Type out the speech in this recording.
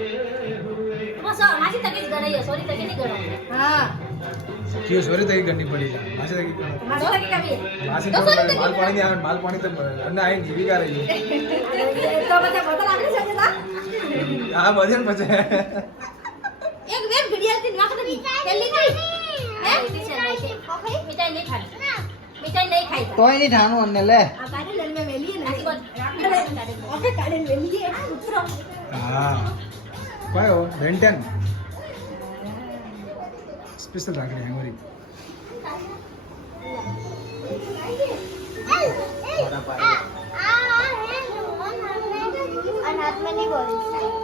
બસ માસી તકે જ ગણાય સોરી તકે નહીં ગણો હા क्यों सॉरी तक करनी पड़ेगी मासी तक માસી તકે કાવી मासी तो माल पानी नहीं माल पानी तो अन्ना आई जीविका रही है તો બધા બતર આપણે સાથે તા हां वजन पचे એક વેબ ઘડિયાળ થી નાખ દે જલ્દી કરી હે મીઠાઈ નહીં ખાઈ મીઠાઈ નહીં ખાઈ તોય નહીં ઠાનું અને લે આ કાઢે લન મે મેલીએ ને ઓકે કાઢે મેલીએ ઉતરો हां काय हो बेंटन स्पेशल રાખડી હેંગરી अनाथ में नहीं बोली